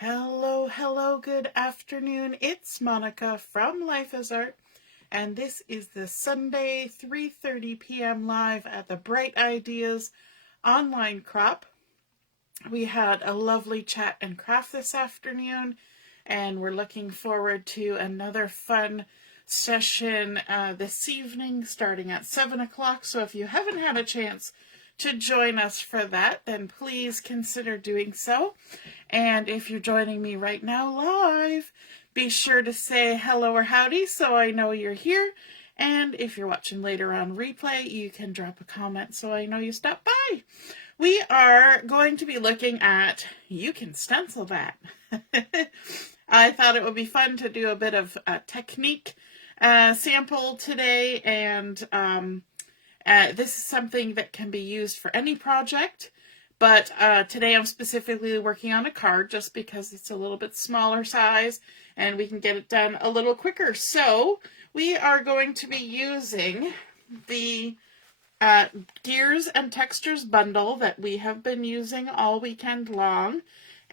Hello, hello, good afternoon. It's Monica from Life is Art, and this is the Sunday 3:30 p.m. live at the Bright Ideas online crop. We had a lovely chat and craft this afternoon, and we're looking forward to another fun session this evening starting at 7 o'clock. So if you haven't had a chance to join us for that, then please consider doing so. And if you're joining me right now live, be sure to say hello or howdy so I know you're here. And if you're watching later on replay, you can drop a comment so I know you stopped by. We are going to be looking at You Can Stencil That. I thought it would be fun to do a bit of a technique sample today, and this is something that can be used for any project, but today I'm specifically working on a card just because it's a little bit smaller size and we can get it done a little quicker. So we are going to be using the Gears and Textures bundle that we have been using all weekend long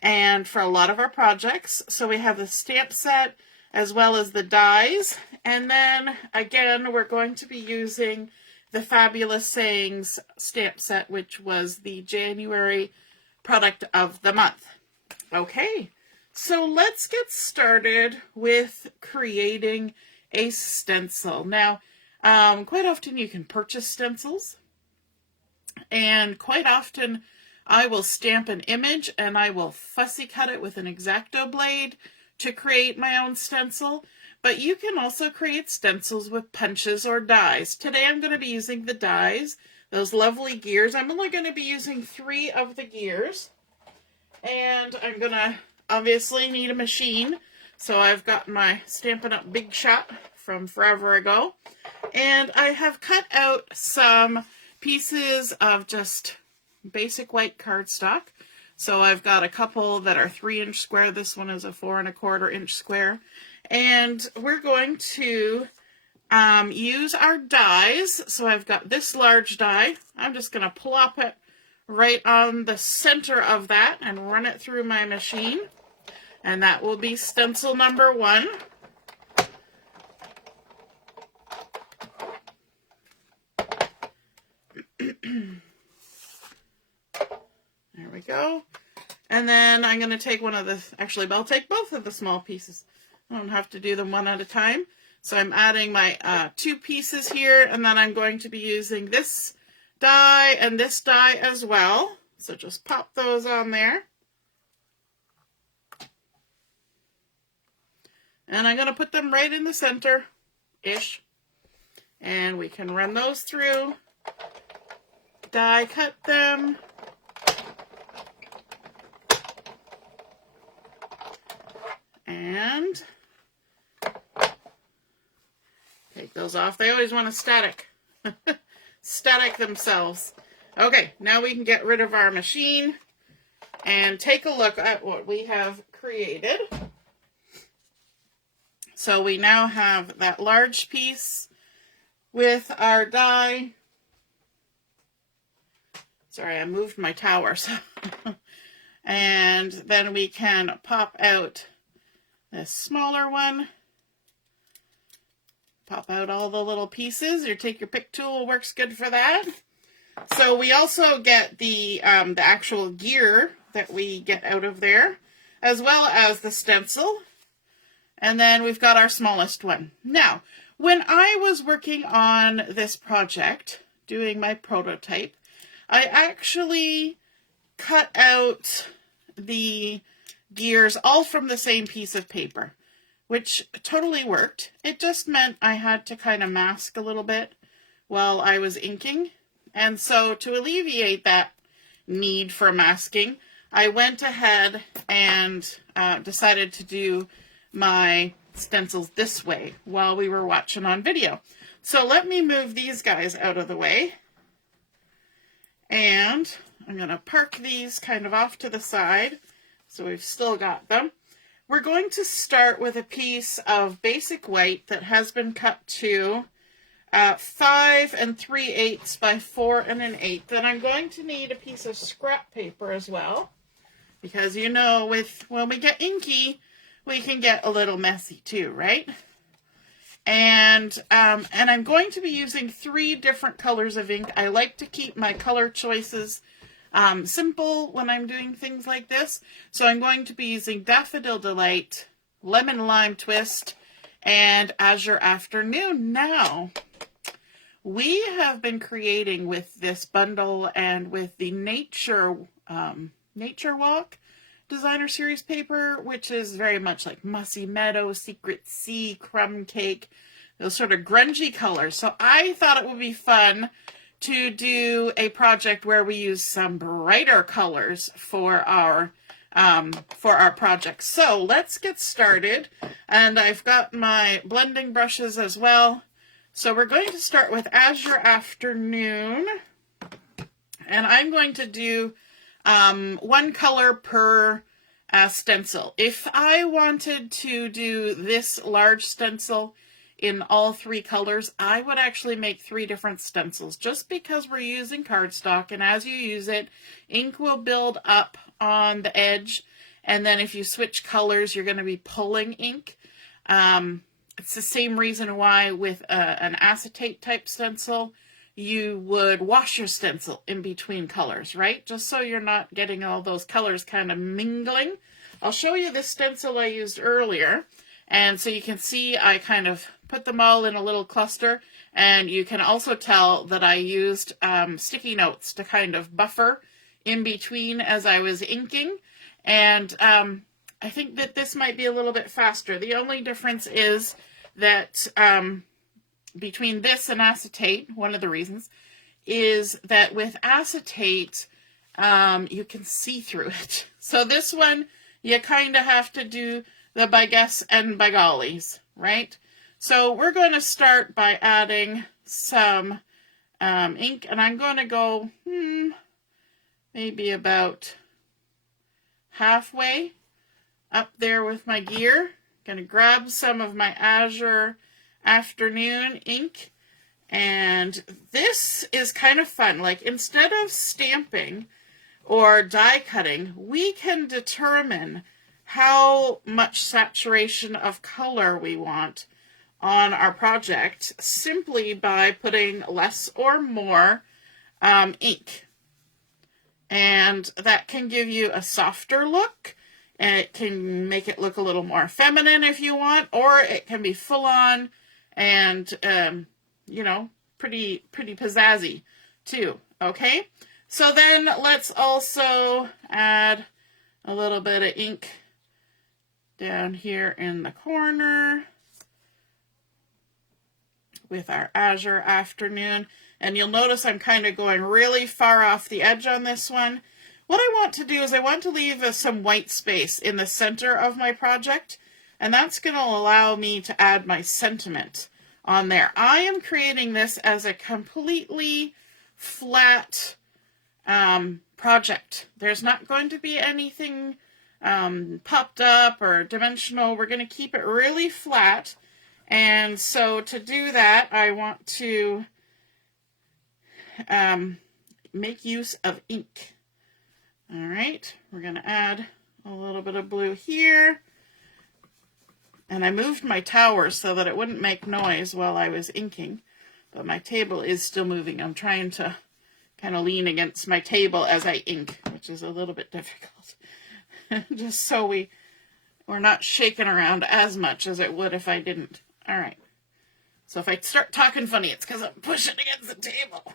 and for a lot of our projects. So we have the stamp set as well as the dies, and then again we're going to be using the Fabulous Sayings stamp set, which was the January product of the month. Okay, so let's get started with creating a stencil. Now, quite often you can purchase stencils, and quite often I will stamp an image and I will fussy cut it with an X-Acto blade to create my own stencil. But you can also create stencils with punches or dies. Today I'm going to be using the dies, those lovely gears. I'm only going to be using 3 of the gears. And I'm going to obviously need a machine. So I've got my Stampin' Up! Big Shot from forever ago. And I have cut out some pieces of just basic white cardstock. So I've got a couple that are 3-inch square. This one is a 4 1/4-inch square. And we're going to use our dies. So I've got this large die. I'm just going to plop it right on the center of that and run it through my machine. And that will be stencil number 1. There we go. And then I'm going to take one of the, actually I'll take both of the small pieces. I don't have to do them one at a time. So I'm adding my 2 pieces here, and then I'm going to be using this die and this die as well. So just pop those on there. And I'm going to put them right in the center-ish. And we can run those through, die cut them. And take those off. They always want to static. Static themselves. Okay, now we can get rid of our machine and take a look at what we have created. So we now have that large piece with our die. Sorry, I moved my tower. And then we can pop out this smaller one. Pop out all the little pieces, or take your pick tool, works good for that. So we also get the actual gear that we get out of there, as well as the stencil. And then we've got our smallest one. Now, when I was working on this project, doing my prototype, I actually cut out the gears all from the same piece of paper, which totally worked. It just meant I had to kind of mask a little bit while I was inking. And so to alleviate that need for masking, I went ahead and decided to do my stencils this way while we were watching on video. So let me move these guys out of the way. And I'm going to park these kind of off to the side. So we've still got them. We're going to start with a piece of basic white that has been cut to 5 3/8 by 4 1/8. Then I'm going to need a piece of scrap paper as well. Because you know, when we get inky, we can get a little messy too, right? And I'm going to be using 3 different colors of ink. I like to keep my color choices simple when I'm doing things like this. So I'm going to be using Daffodil Delight, Lemon Lime Twist, and Azure Afternoon. Now, we have been creating with this bundle and with the Nature Walk designer series paper, which is very much like Mossy Meadow, Secret Sea, Crumb Cake, those sort of grungy colors. So I thought it would be fun to do a project where we use some brighter colors for our project. So let's get started. And I've got my blending brushes as well. So we're going to start with Azure Afternoon. And I'm going to do 1 color per stencil. If I wanted to do this large stencil in all 3 colors, I would actually make 3 different stencils, just because we're using cardstock, and as you use it, ink will build up on the edge, and then if you switch colors, you're going to be pulling ink. It's the same reason why with an acetate type stencil, you would wash your stencil in between colors, right? Just so you're not getting all those colors kind of mingling. I'll show you this stencil I used earlier. And so you can see I kind of put them all in a little cluster. And you can also tell that I used sticky notes to kind of buffer in between as I was inking. And I think that this might be a little bit faster. The only difference is that between this and acetate, one of the reasons, is that with acetate, you can see through it. So this one, you kind of have to do the by guess and by gollies, right? So we're going to start by adding some ink, and I'm going to go maybe about halfway up there with my gear. Going to grab some of my Azure Afternoon ink, and this is kind of fun. Like, instead of stamping or die cutting, we can determine how much saturation of color we want on our project simply by putting less or more ink. And that can give you a softer look, and it can make it look a little more feminine if you want, or it can be full on and, you know, pretty pizzazzy too, okay? So then let's also add a little bit of ink down here in the corner with our Azure Afternoon. And you'll notice I'm kind of going really far off the edge on this one. What I want to do is I want to leave some white space in the center of my project, and that's going to allow me to add my sentiment on there. I am creating this as a completely flat project. There's not going to be anything popped up or dimensional. We're going to keep it really flat. And so to do that, I want to make use of ink. All right, we're going to add a little bit of blue here. And I moved my tower so that it wouldn't make noise while I was inking. But my table is still moving. I'm trying to kind of lean against my table as I ink, which is a little bit difficult. Just so we're not shaking around as much as it would if I didn't. All right. So if I start talking funny, it's because I'm pushing against the table.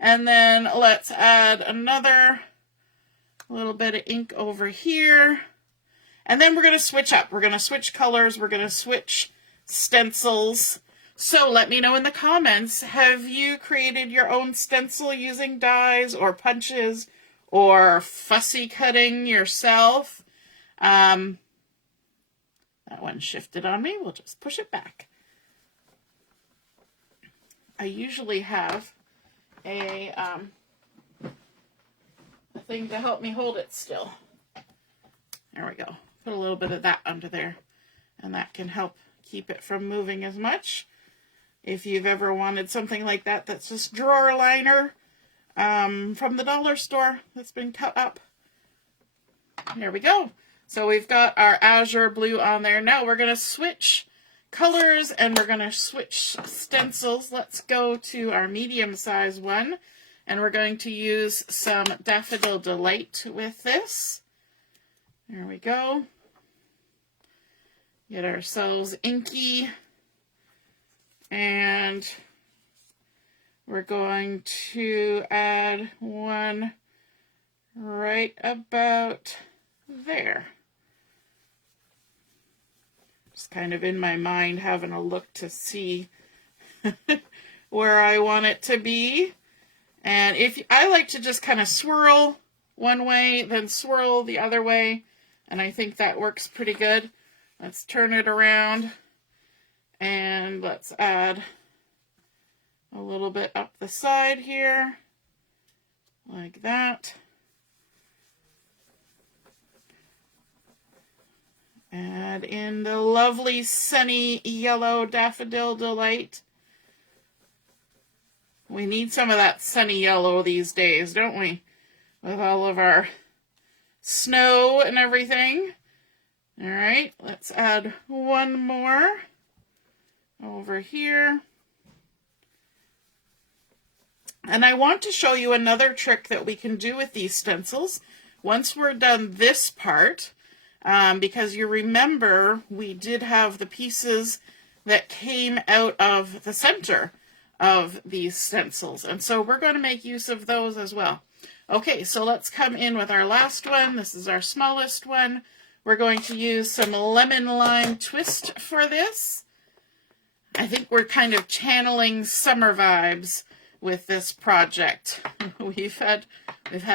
And then let's add another little bit of ink over here. And then we're going to switch up. We're going to switch colors. We're going to switch stencils. So let me know in the comments, have you created your own stencil using dies or punches or fussy cutting yourself? That one shifted on me. We'll just push it back. I usually have a thing to help me hold it still. There we go. Put a little bit of that under there, and that can help keep it from moving as much. If you've ever wanted something like that, that's just drawer liner from the dollar store that's been cut up. There we go. So we've got our azure blue on there. Now we're going to switch colors and we're going to switch stencils. Let's go to our medium size one and we're going to use some Daffodil Delight with this. There we go. Get ourselves inky and we're going to add one right about there. Just kind of in my mind having a look to see where I want it to be. And if I like to just kind of swirl one way, then swirl the other way, and I think that works pretty good. Let's turn it around and let's add a little bit up the side here, like that. Add in the lovely sunny yellow Daffodil Delight. We need some of that sunny yellow these days, don't we? With all of our snow and everything. All right, let's add one more over here. And I want to show you another trick that we can do with these stencils once we're done this part, because you remember we did have the pieces that came out of the center of these stencils. And so we're going to make use of those as well. Okay, so let's come in with our last one. This is our smallest one. We're going to use some lemon lime twist for this. I think we're kind of channeling summer vibes with this project. We've had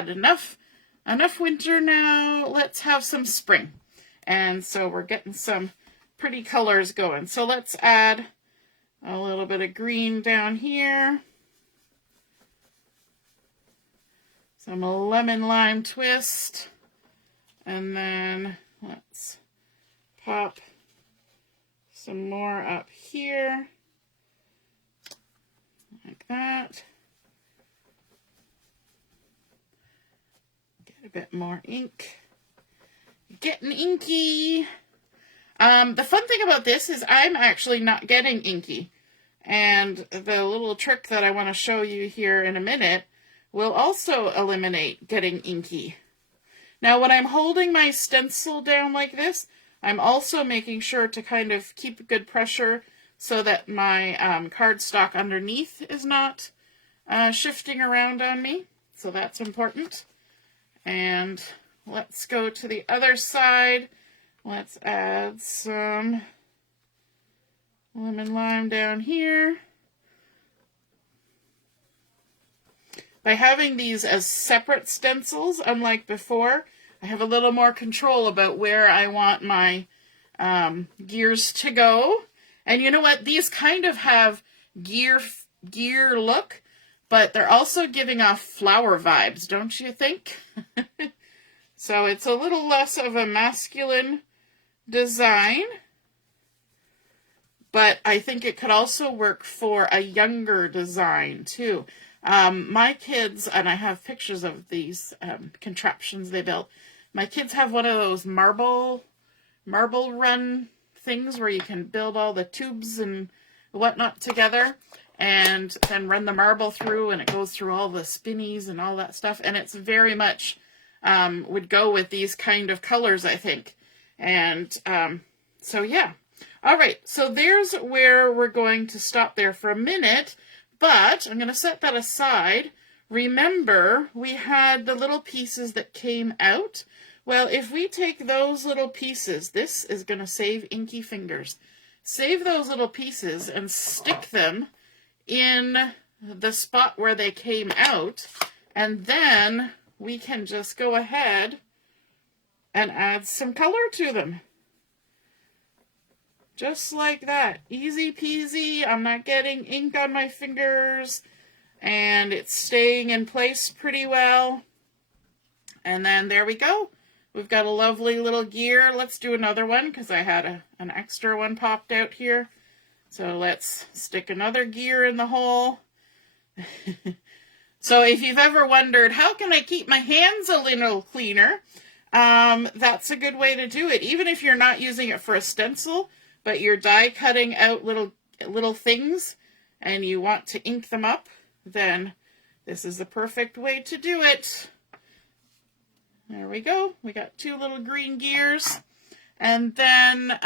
enough winter now. Let's have some spring. And so we're getting some pretty colors going. So let's add a little bit of green down here. Some lemon lime twist. And then let's pop some more up here. Like that. Get a bit more ink. Getting inky. The fun thing about this is I'm actually not getting inky. And the little trick that I want to show you here in a minute will also eliminate getting inky. Now when I'm holding my stencil down like this, I'm also making sure to kind of keep good pressure so that my cardstock underneath is not shifting around on me. So that's important. And let's go to the other side. Let's add some lemon lime down here. By having these as separate stencils, unlike before, I have a little more control about where I want my gears to go. And you know what? These kind of have gear look, but they're also giving off flower vibes, don't you think? So it's a little less of a masculine design, but I think it could also work for a younger design too. My kids, and I have pictures of these contraptions they built. My kids have one of those marble run things where you can build all the tubes and whatnot together and then run the marble through and it goes through all the spinnies and all that stuff. And it's very much would go with these kind of colors, I think. And so, yeah. All right, so there's where we're going to stop there for a minute. But I'm going to set that aside. Remember, we had the little pieces that came out. Well, if we take those little pieces, this is going to save inky fingers. Save those little pieces and stick them in the spot where they came out. And then we can just go ahead and add some color to them. Just like that. Easy peasy. I'm not getting ink on my fingers. And it's staying in place pretty well. And then there we go. We've got a lovely little gear. Let's do another one because I had an extra one popped out here. So let's stick another gear in the hole. So if you've ever wondered, how can I keep my hands a little cleaner? that's a good way to do it. Even if you're not using it for a stencil, but you're die cutting out little things and you want to ink them up, then this is the perfect way to do it. There we go. We got 2 little green gears. And then,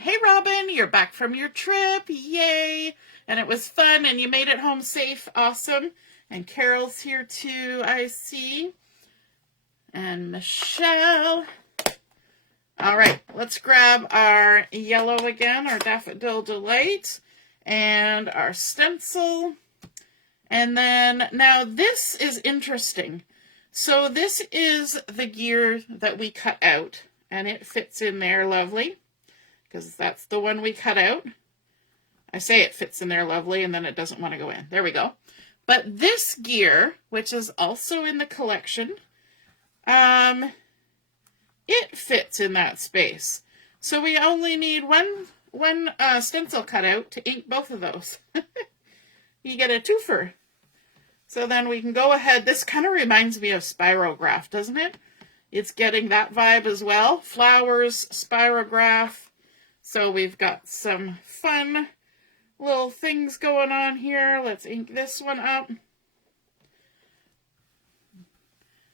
hey Robin, you're back from your trip. Yay! And it was fun and you made it home safe. Awesome. And Carol's here too, I see. And Michelle. All right, let's grab our yellow again, our Daffodil Delight, and our stencil. And then, now this is interesting. So this is the gear that we cut out, and it fits in there lovely, because that's the one we cut out. I say it fits in there lovely, and then it doesn't want to go in. There we go. But this gear, which is also in the collection, it fits in that space. So we only need one stencil cutout to ink both of those. You get a twofer. So then we can go ahead. This kind of reminds me of spirograph, doesn't it? It's getting that vibe as well. Flowers, spirograph. So we've got some fun little things going on here. Let's ink this one up.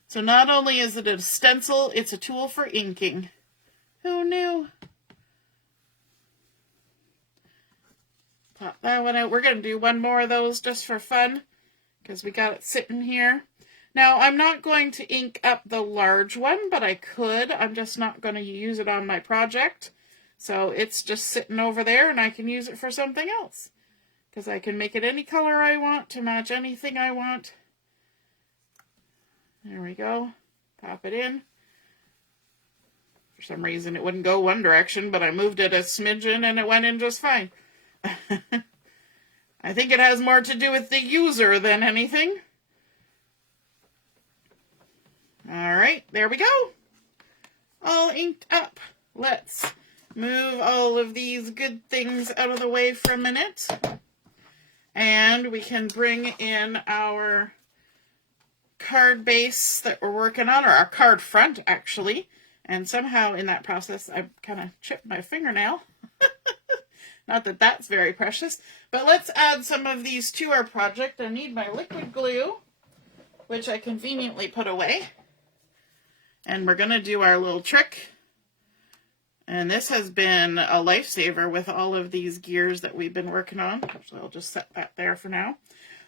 So not only is it a stencil, it's a tool for inking. Who knew? Pop that one out. We're going to do one more of those just for fun, because we got it sitting here. Now, I'm not going to ink up the large one, but I could. I'm just not going to use it on my project. So it's just sitting over there, and I can use it for something else, because I can make it any color I want to match anything I want. There we go. Pop it in. For some reason, it wouldn't go one direction, but I moved it a smidgen, and it went in just fine. I think it has more to do with the user than anything. All right, there we go. All inked up. Let's move all of these good things out of the way for a minute. And we can bring in our card base that we're working on, or our card front, actually. And somehow in that process, I kind of chipped my fingernail. Not that that's very precious. But let's add some of these to our project. I need my liquid glue, which I conveniently put away. And we're going to do our little trick. And this has been a lifesaver with all of these gears that we've been working on. So I'll just set that there for now.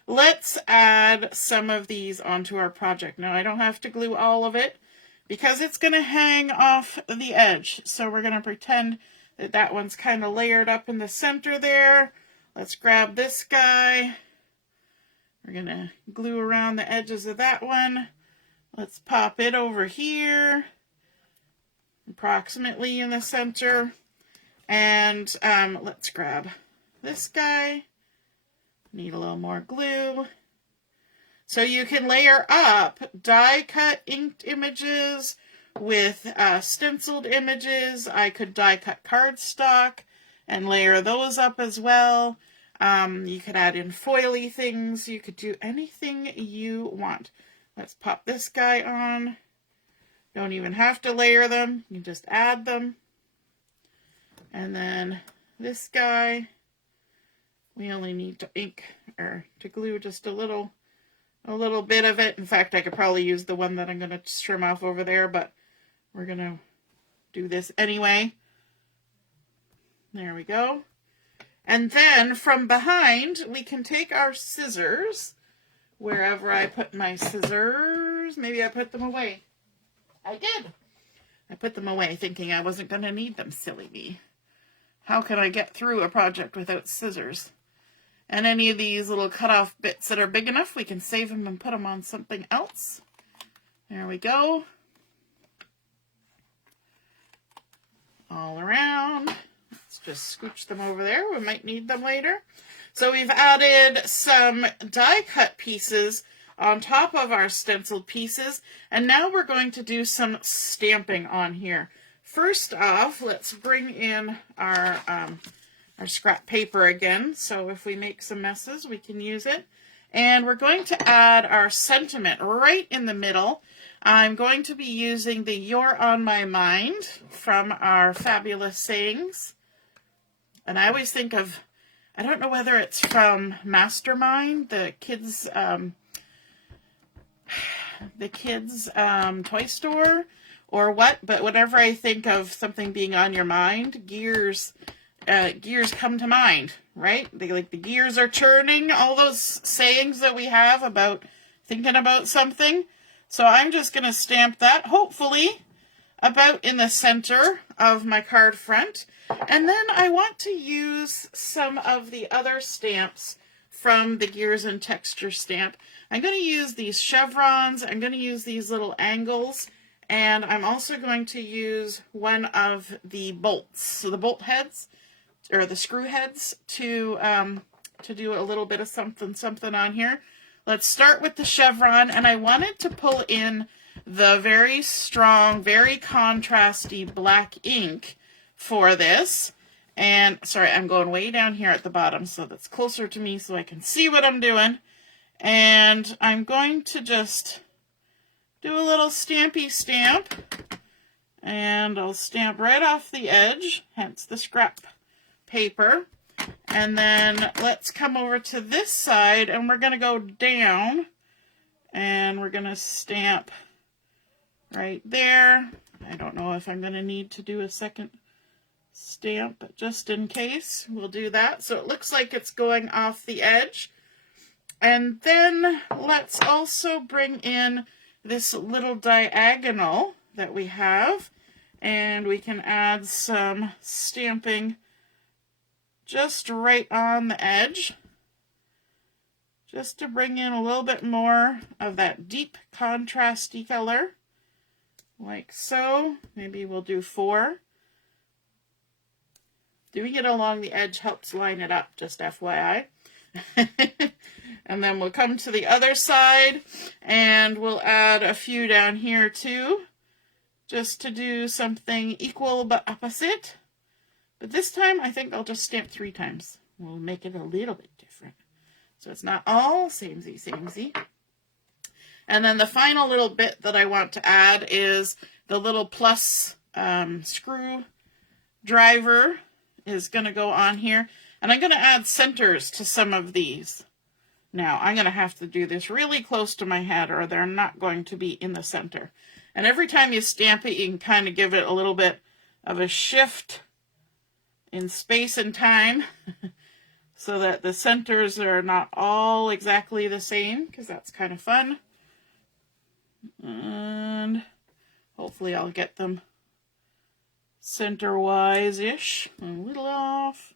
Let's add some of these onto our project. Now, I don't have to glue all of it because it's going to hang off the edge. So we're going to pretend that that one's kind of layered up in the center there. Let's grab this guy. We're going to glue around the edges of that one. Let's pop it over here, approximately in the center. And let's grab this guy. Need a little more glue. So you can layer up die-cut inked images with stenciled images. I could die-cut cardstock and layer those up as well. You could add in foily things. You could do anything you want. Let's pop this guy on. Don't even have to layer them. You can just add them. And then this guy, we only need to ink or to glue just a little bit of it. In fact, I could probably use the one that I'm going to trim off over there, but we're going to do this anyway. There we go. And then from behind, we can take our scissors, wherever I put my scissors. Maybe I put them away. I did. I put them away thinking I wasn't going to need them, silly me. How can I get through a project without scissors? And any of these little cut-off bits that are big enough, we can save them and put them on something else. There we go. All around. Let's just scooch them over there. We might need them later. So we've added some die-cut pieces on top of our stenciled pieces. And now we're going to do some stamping on here. First off, let's bring in our scrap paper again. So if we make some messes, we can use it. And we're going to add our sentiment right in the middle. I'm going to be using the You're on My Mind from our Fabulous Sayings. And I always think of, I don't know whether it's from Mastermind, the kids' toy store, or what, but whenever I think of something being on your mind, gears come to mind, right? The gears are churning, all those sayings that we have about thinking about something. So I'm just going to stamp that, hopefully, about in the center of my card front. And then I want to use some of the other stamps from the Gears and Texture stamp. I'm going to use these chevrons, I'm going to use these little angles, and I'm also going to use one of the bolts, so the bolt heads, or the screw heads, to do a little bit of something on here. Let's start with the chevron, and I wanted to pull in the very strong, very contrasty black ink for this. And sorry, I'm going way down here at the bottom so that's closer to me so I can see what I'm doing. And I'm going to just do a little stampy stamp, and I'll stamp right off the edge, hence the scrap paper. And then let's come over to this side, and we're going to go down, and we're going to stamp right there. I don't know if I'm going to need to do a second stamp, but just in case, we'll do that. So it looks like it's going off the edge. And then let's also bring in this little diagonal that we have, and we can add some stamping just right on the edge, just to bring in a little bit more of that deep contrasty color, like so. Maybe we'll do 4. Doing it along the edge helps line it up, just FYI. And then we'll come to the other side, and we'll add a few down here too, just to do something equal but opposite. But this time, I think I'll just stamp 3 times. We'll make it a little bit different, so it's not all samey. And then the final little bit that I want to add is the little plus screw driver is going to go on here. And I'm going to add centers to some of these. Now, I'm going to have to do this really close to my head, or they're not going to be in the center. And every time you stamp it, you can kind of give it a little bit of a shift in space and time so that the centers are not all exactly the same, because that's kind of fun. And hopefully I'll get them center-wise-ish, a little off.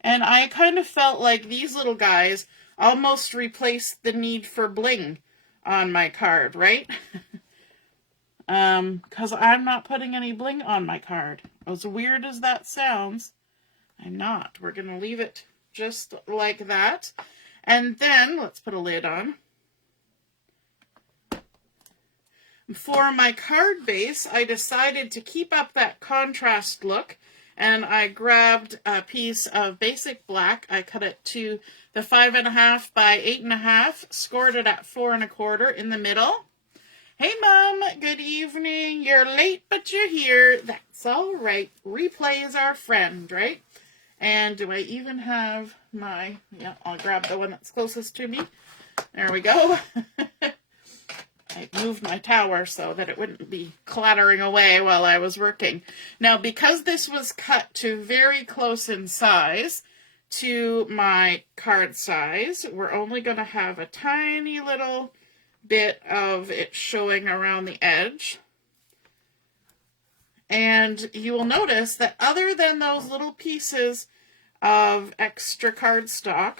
And I kind of felt like these little guys almost replaced the need for bling on my card, right? Because I'm not putting any bling on my card. As weird as that sounds, I'm not. We're going to leave it just like that. And then, let's put a lid on. For my card base, I decided to keep up that contrast look, and I grabbed a piece of basic black. I cut it to the 5.5 by 8.5, scored it at 4 1/4 in the middle. Hey Mom, good evening. You're late, but you're here. That's all right. Replay is our friend, right? And do I even have my, yeah, I'll grab the one that's closest to me. There we go. I moved my tower so that it wouldn't be clattering away while I was working. Now, because this was cut to very close in size to my card size, we're only going to have a tiny little bit of it showing around the edge. And you will notice that other than those little pieces of extra cardstock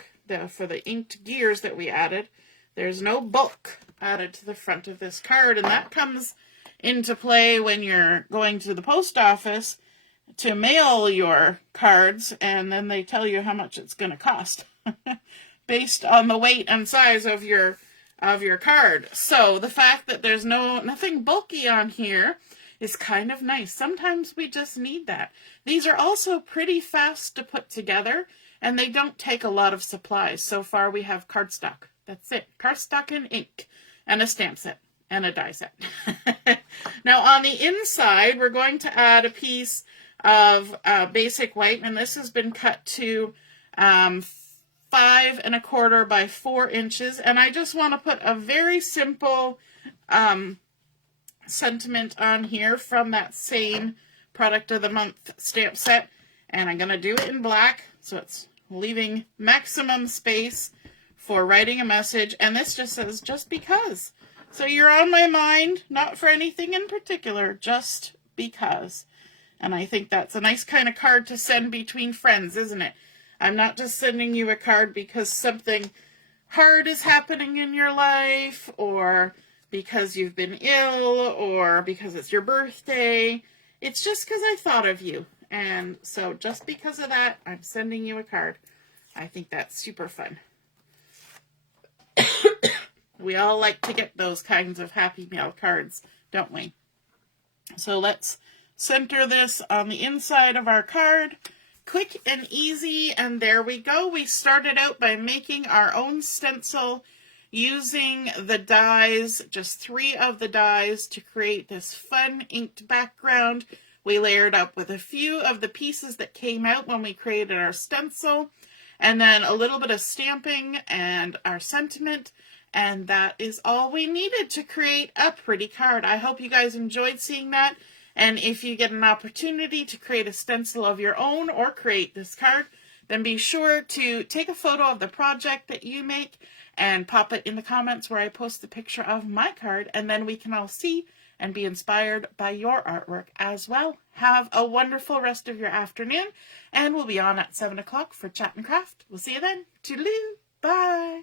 for the inked gears that we added, there's no bulk added to the front of this card, and that comes into play when you're going to the post office to mail your cards, and then they tell you how much it's going to cost based on the weight and size of your card. So the fact that there's nothing bulky on here is kind of nice. Sometimes we just need that. These are also pretty fast to put together, and they don't take a lot of supplies. So far we have cardstock. That's it. Cardstock and ink and a stamp set. and a die set. Now on the inside, we're going to add a piece of basic white, and this has been cut to 5 1/4 by 4 inches, and I just want to put a very simple sentiment on here from that same product of the month stamp set, and I'm going to do it in black, so it's leaving maximum space for writing a message, and this just says, just because. So you're on my mind, not for anything in particular, just because. And I think that's a nice kind of card to send between friends, isn't it? I'm not just sending you a card because something hard is happening in your life, or because you've been ill, or because it's your birthday. It's just because I thought of you. And so just because of that, I'm sending you a card. I think that's super fun. We all like to get those kinds of happy mail cards, don't we? So let's center this on the inside of our card. Quick and easy, and there we go. We started out by making our own stencil using the dies, just 3 of the dies, to create this fun inked background. We layered up with a few of the pieces that came out when we created our stencil, and then a little bit of stamping and our sentiment, and that is all we needed to create a pretty card. I hope you guys enjoyed seeing that, and if you get an opportunity to create a stencil of your own or create this card, then be sure to take a photo of the project that you make and pop it in the comments where I post the picture of my card, and then we can all see and be inspired by your artwork as well. Have a wonderful rest of your afternoon, and we'll be on at 7 o'clock for Chat and Craft. We'll see you then. Toodaloo. Bye.